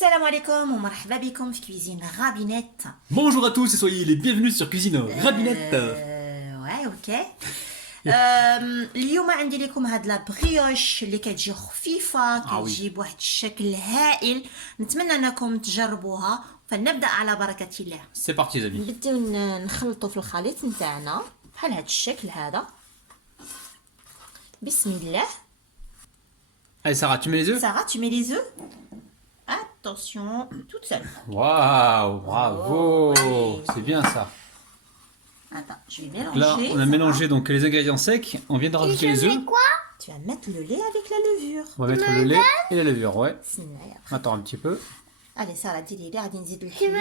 السلام عليكم ومرحبا بكم في كويزين غابينيت. Bonjour à tous et soyez les bienvenus sur Cuisine Rabinette. واي اوكي. اليوم عندي لكم هاد لا بريوش اللي كتجي خفيفه، كتجي بواحد الشكل هائل. نتمنى انكم تجربوها، فلنبدا على بركه الله. C'est parti les amis. نبداو نخلطوا في الخليط نتاعنا بحال هاد الشكل هذا. بسم الله. Allez Sarah, tu mets les œufs? Sarah, tu mets les œufs. Attention, toute seule. Waouh, bravo, allez. c'est bien ça. Attends, je vais mélanger. Là, on a mélangé donc les ingrédients secs. On vient de rajouter les œufs. Tu vas mettre le lait avec la levure. On va mettre le lait et la levure, ouais. Attends un petit peu. Allez, Sarah, dis-les, غادي نزيد Tu الحليب.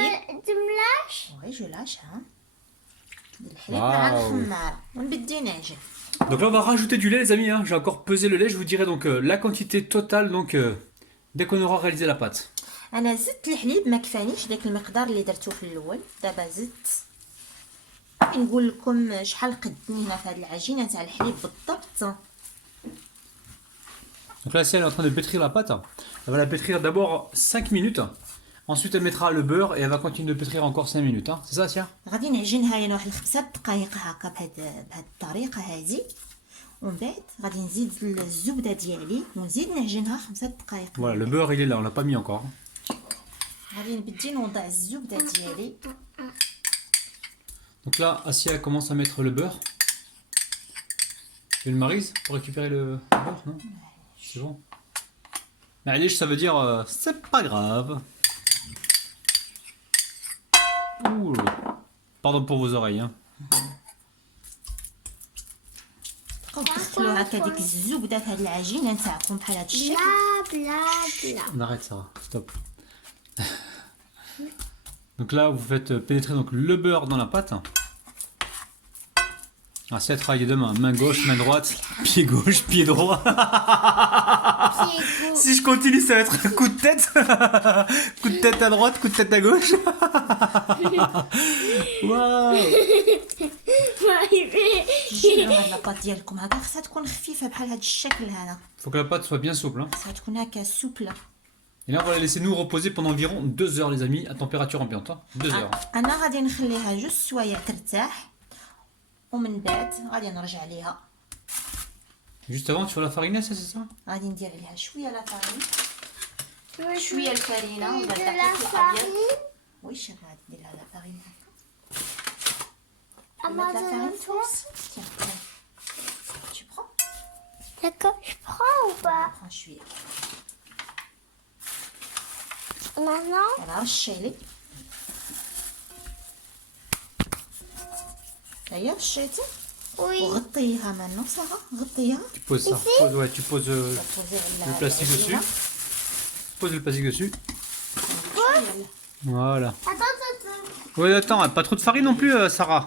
me lâches? Oui, je lâche. Hein. الحليب واو. مع الخمارة ونبدي نعجن. Donc là, on va rajouter du lait les amis. Hein. J'ai encore pesé le lait. Je vous dirai donc la quantité totale donc dès qu'on aura réalisé la pâte. أنا زدت الحليب، ما كفانيش داك المقدار اللي درتو في الأول. دابا زدت. نقول لكم شحال قدني هنا في هاد العجينة تاع الحليب بالضبط. Donc là, si elle est en train de pétrir la pâte, elle va la pétrir d'abord 5 minutes. Ensuite, elle mettra le beurre et elle va continuer de pétrir encore 5 minutes. Hein. C'est ça, Sia? غادي نعجنها يعني واحد 5 دقائق هكا بهاد الطريقة هادي. ومن بعد غادي نزيد الزبدة ديالي ونزيد نعجنها 5 دقائق. Voilà, le beurre il est là, on l'a pas mis encore. غادي نبدي نوضع الزبدة ديالي. Donc là, Asia commence à mettre le beurre. Tu le marise pour récupérer le beurre, non? C'est bon. Maëlish, ça veut dire c'est pas grave. Ouh. Pardon pour vos oreilles. Hein. بقاو تدخلوا هكا ديك الزبدة في هاد العجينة نتاعكم بحال هاد الشكل. Bla bla bla. On arrête ça, stop. Donc là, vous faites pénétrer donc le beurre dans la pâte. Asia travaille des deux mains, main gauche, main droite, pied gauche, pied droit. Si je continue, ça va être un coup de tête. Coup de tête à droite, coup de tête à gauche. Waouh. جيروا هاد لاباط ديالكم هكا، خصها تكون خفيفة بحال هاد الشكل هذا. Faut que la pâte soit bien souple. Hein. خصها تكون هكا سوبلة. Et là, on va la laisser nous reposer pendant environ 2 heures, les amis, à température ambiante. Hein. 2 heures. أنا غادي نخليها جوج سوايع ترتاح ومن بعد غادي نرجع ليها. Juste avant, tu vas la fariner, ça, c'est ça? غادي ندير عليها شوية لافارين، شوية الفرينة De ونبدا la الفلفل الأبيض. farine. وي شنو غادي ندير لها لافارين هكا. Ah, mettre la bah, farine de toi la aussi. Tiens, tiens. Tu prends? D'accord, je prends ou pas? Prends شوية. Maintenant? يلا رشي لي. هيا رشيتي. Oui. وغطيها منو سارة، غطيها. Tu poses ça. Pose, ouais, tu poses le plastique dessus. Pose le plastique dessus. Voilà. Attends, attends. Ouais, attends, pas trop de farine non plus, Sarah.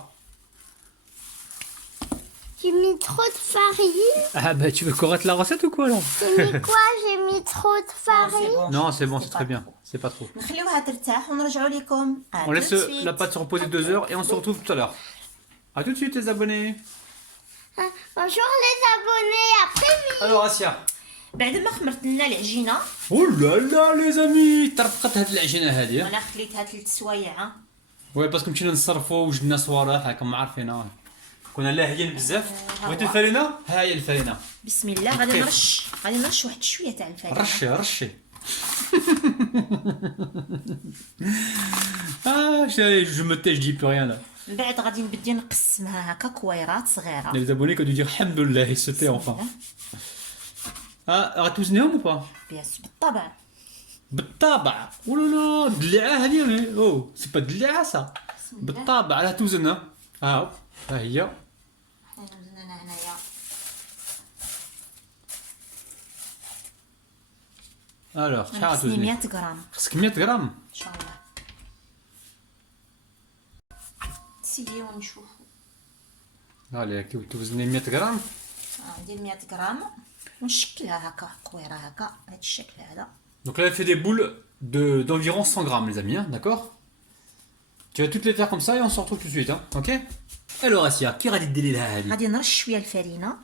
J'ai mis trop de farine. Ah bah tu veux qu'on rate la recette ou quoi là? J'ai mis quoi? J'ai mis trop de farine. Non, c'est bon, c'est très bien. C'est pas trop. نخليوها ترتاح ونرجعوا لكم. On laisse la pâte se reposer 2 heures et on se retrouve tout à l'heure. A tout de suite les abonnés. Ah, bonjour les abonnés, après midi. Alors Asia. بعد ما خمرت لنا العجينه Oh là là les amis. طرقت هاد العجينة هادي. وانا خليتها 3 سوايع. Ouais parce que مشينا نصرفوا وجدنا صوالح راكم عارفين. كنا لاهيين بزاف. بغيتي الفرينة؟ ها هي الفرينة. بسم الله. غادي نرش واحد شويه تاع الفرينه. رشي. Ah, je me tais, je dis plus rien là. من بعد غادي نبدي نقسمها هكا كويرات صغيره. Les abonnés qui ont dû dire Alhamdoulilah, ils se taient enfin. Ah, راتوزنيهم ou pas? بالطبع. بالطبع. Oh là là, دلعة هذه ولا؟ Oh, c'est pas دلعة ça. بالطبع على توزن. ها هي. حنا وزننا هنايا. Alors, شحال خصني توزني؟ 100 غرام خصك 100 غرام. ان شاء الله. سيي ونشوفوا. Allez, كي توزني 100 غرام. ندير 100 غرام ونشكلها هكا كويره هكا بهذا الشكل هذا. Donc là, elle fait des boules d'environ 100 grammes, les amis, hein, d'accord? Tu vas toutes les faire comme ça et on se retrouve tout de suite, hein, ok? Alors, Asia, qui radit délai là? غادي نرش شويه الفرينه.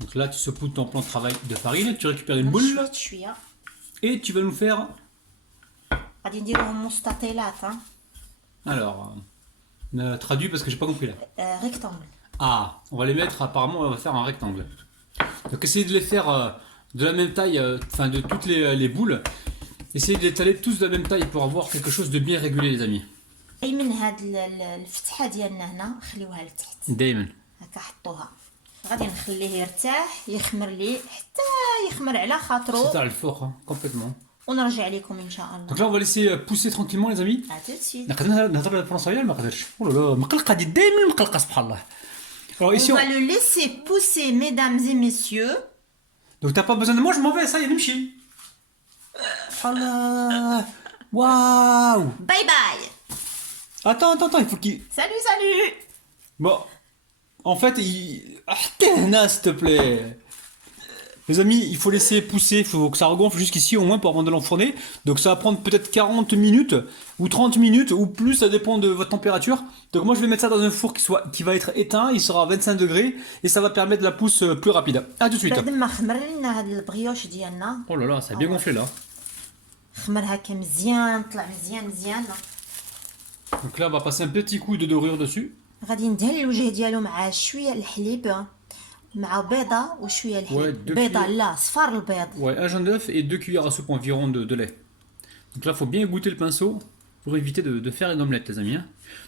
Donc là, tu saupoudres ton plan de travail de farine, tu récupères une boule شويه et tu vas nous faire غادي نديروهم مستطيلات Alors, traduit parce que j'ai pas compris là. ريكتونغل. Ah, on va les mettre, apparemment, on va faire un rectangle. Donc essayez de les faire de la même taille, enfin de toutes les boules. Essayez de les étaler tous de la même taille pour avoir quelque chose de bien régulé, les amis. اي من هاد الفتحه ديالنا هنا خليوها لتحت Damon. هكا حطوها. غادي نخليه يرتاح يخمر لي حتى يخمر على خاطرو C'est à le four, hein, complètement. ونرجع لكم ان شاء الله. Donc là, on va laisser pousser tranquillement, les amis. À tout de suite. نقدر نهضر بالفرنساويه ما قدرش. Oh là là, مقلقه دي دائما مقلقه سبحان الله. Alors On ici, va le laisser pousser, mesdames et messieurs. donc t'as pas besoin de moi, je m'en vais, ça y est, نمشي. Allah. Waouh. Bye bye. Attends, il faut qu'il... Salut, salut. Bon, en fait, il... s'il te plaît. Les amis, il faut laisser pousser, il faut que ça regonfle jusqu'ici au moins pour avant de l'enfourner. Donc ça va prendre peut-être 40 minutes ou 30 minutes ou plus, ça dépend de votre température. Donc moi je vais mettre ça dans un four qui va être éteint, il sera à 25 degrés et ça va permettre la pousse plus rapide. A tout de suite. بعد ما خمر لنا هاد البغيوش ديالنا Oh là là, ça a bien gonflé là. خمر هكا مزيان طلع مزيان. Donc là on va passer un petit coup de dorure dessus. غادي ندهن الوجه ديالو مع شويه الحليب مع بيضه وشويه الحليب. deux بيضه cuillères. لا صفار البيض. Ouais, un jaune d'œuf et 2 cuillères à soupe environ de lait. Donc là, il faut bien égoutter le pinceau pour éviter de faire une omelette, les amis. Hein.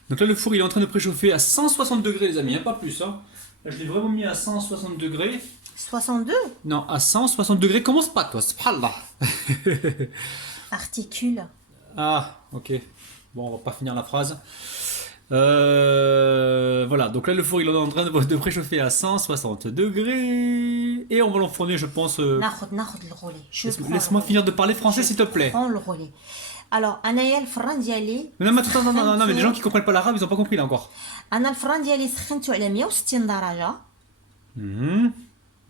Donc là, le four, il est en train de préchauffer à 160 degrés, les amis, hein, pas plus. Hein. Là, je l'ai vraiment mis à 160 degrés. 62 Non, à 160 degrés, commence pas, toi, subhanallah. articule. Ah, ok. Bon, on va pas finir la phrase. Voilà, donc là, le four, il est en train de préchauffer à 160 degrés. Et on va l'enfourner, je pense... ناخذ الغولي. Laisse-moi finir de parler français, s'il te plaît. prends le relais. Alors انايا الفران ديالي Non, mais attends, non, mais les gens qui comprennent pas l'arabe, ils ont pas compris là encore. انا الفران ديالي سخنته على 160 درجه.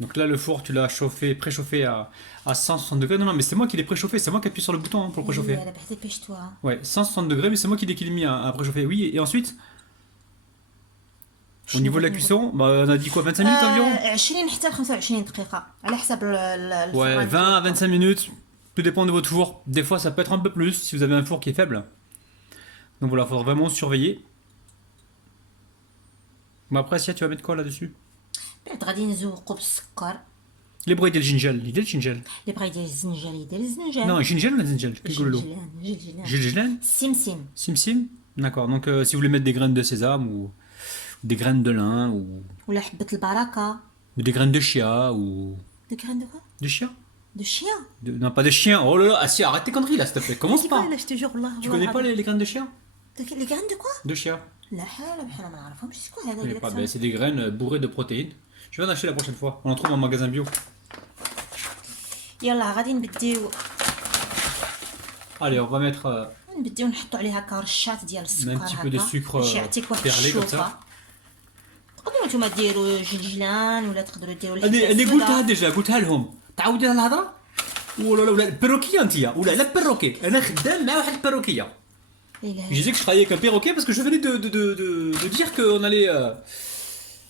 Donc là, le four, tu l'as chauffé, préchauffé à 160 degrés. Non, mais c'est moi qui l'ai préchauffé, c'est moi qui appuie sur le bouton hein, pour le préchauffer. يلا بعد ديبيش-toi. Ouais, 160 degrés, mais c'est moi qui l'ai mis à préchauffer. Oui, et ensuite, au niveau de la cuisson, bah, on a dit quoi, 25 minutes environ 20 حتى ل 25 دقيقه على حسب Ouais, الفران. 20 à 25 minutes, tout dépend de votre four. Des fois, ça peut être un peu plus si vous avez un four qui est faible. Donc voilà, il faudra vraiment surveiller. Mais après, Sia, tu vas mettre quoi là-dessus بعد غادي نزوقو بالسكر. Les broyes del ginjal, il y a le ginjal. اللي بغى يدير الزنجال يدير الزنجال. Non, ginjal ou le ginjal Qu'est-ce que le جلجلان. Ginjal سمسم. Sim. D'accord, donc si vous voulez mettre des graines de sésame ou des graines de lin ولا حبه البركه. ou des graines de chia ou... دو غران دو كوا De chien دو شيان. Non, pas de chien. Oh là là, Assia, arrête tes conneries là, s'il te plaît. Commence pas. لا je te jure والله. Tu connais pas les graines de chien لي غران دو كوا De chia. لا حول بحال ما نعرفهمش. شكون هذا Je اللي connais pas, داك ben, c'est des graines bourrées de protéines. Je vais en acheter la prochaine fois. On en trouve en magasin bio. يلا غادي نبديو Allez, on va mettre نحطوا عليها هكا رشات ديال السكر un petit peu de هكا sucre باش يعطيك واحد perlé comme الشوفه. ça. تقدروا نتوما ديروا جلجلان ولا تقدروا ديروا أنا قلتها ديجا قلتها لهم. تعودي على الهضرة؟ ولا البيروكية أنت ولا لا البيروكي. أنا خدام مع واحد البيروكية. Je disais que je travaillais avec un perroquet parce que je venais de dire qu'on allait.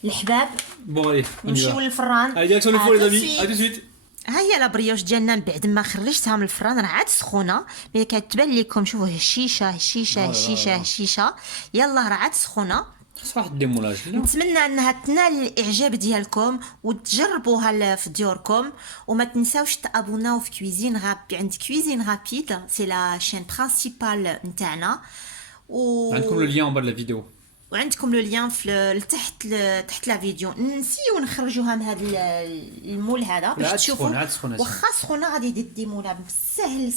الحباب Bon, allez, on y نمشيو va. للفران. Allez, direction le À four, les tout de amis. suite. A tout de suite. ها هي لا بريوش ديالنا بعد ما خرجتها من الفران راه عاد سخونه مي كتبان لكم. شوفوا الشيشه يلا راه عاد سخونه. صراحة الديمولاج. نتمنى انها تنال الاعجاب ديالكم وتجربوها في ديوركم وما تنساوش تابوناو في كويزين غابي عند كويزين رابيد. سي لا شين برينسيبال نتاعنا عندكم لو لien en bas de la vidéo. وعندكم لو ليان في تحت لا فيديو. نسيو نخرجوها من هذا المول هذا باش تشوفوا عاد سخونة. واخا سخونه غادي ديمولا سهل.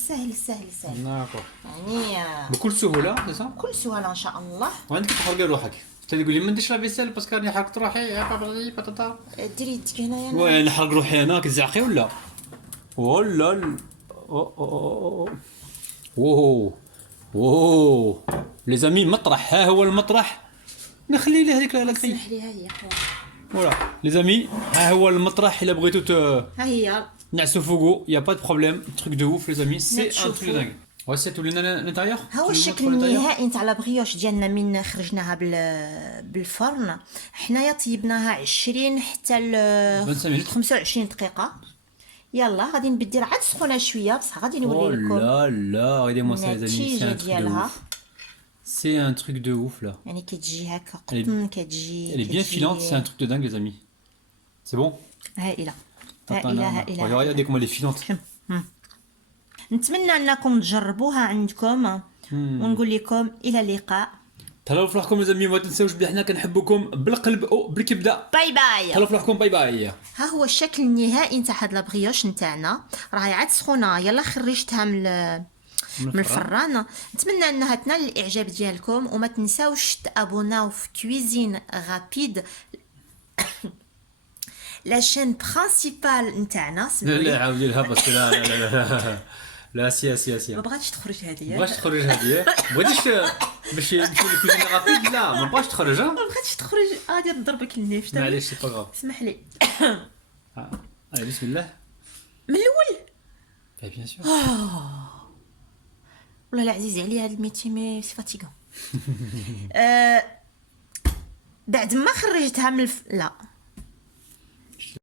D'accord. يعني بكل سهولة c'est ça. كل سهوله ان شاء الله. وعندك تحرقي روحك. تقول لي ما نديرش لا فيسيل باسكو راني حرقت روحي بطاطا. ديري يدك هنايا. وي نحرق روحي انا كتزعقي ولا؟ ولا اوه لي زامي مطرح. ها هو المطرح. نخلي ليه هذيك لا كثير. سمح لي ها هي فوالا لي زامي ها هو المطرح. الا بغيتو ها هي. نعسو فوقو يا با دو بروبليم. تروك دو اوف لي زامي سي ان نتشوفو. تروك دانغ. وسيتو لنا الانتيريور. ها هو الشكل النهائي نتاع لا بريوش ديالنا من خرجناها بالفرن. حنايا طيبناها 20 حتى ل 25 minutes. 25 دقيقه. يلا غادي نبدل عاد سخونه شويه بصح غادي Oh نوري لكم là là, regardez-moi ça les amis, c'est النتيجه un truc de ديالها. ouf. C'est un truc de ouf là. يعني كتجي هكا Elle est- قطن كتجي Elle est bien filante, c'est un truc de dingue les amis. C'est bon? هائله Attends, هائله là, là. هائله. Regardez comment elle est filante. نتمنى انكم تجربوها عندكم ونقول لكم الى اللقاء. تهلاو في روحكم les amis, ما تنساوش بلي حنا كنحبوكم بالقلب او بالكبده. باي باي. تهلاو في روحكم، باي باي. ها هو الشكل النهائي نتاع هاد لابغيوش نتاعنا، راهي عاد سخونه، يلا خرجتها من الفران. نتمنى انها تنال الاعجاب ديالكم وما تنساوش تابوناو في كويزين غابيد لا شين برينسيبال نتاعنا. لا لا عاودي لها باسكو لا لا لا لا لا سي ما بغاتش تخرج هذه، باش تخرج هذه ما بغيتيش باش الكوزينه رابيد، لا ما بغاش تخرج. ما بغاتش تخرج، غادي نضربك النيف. معليش سي با غاف. اسمح لي. بسم الله من الاول بيان سور. والله العزيز عليا هاد الميتي مي سي فاتيغون. بعد ما خرجتها لا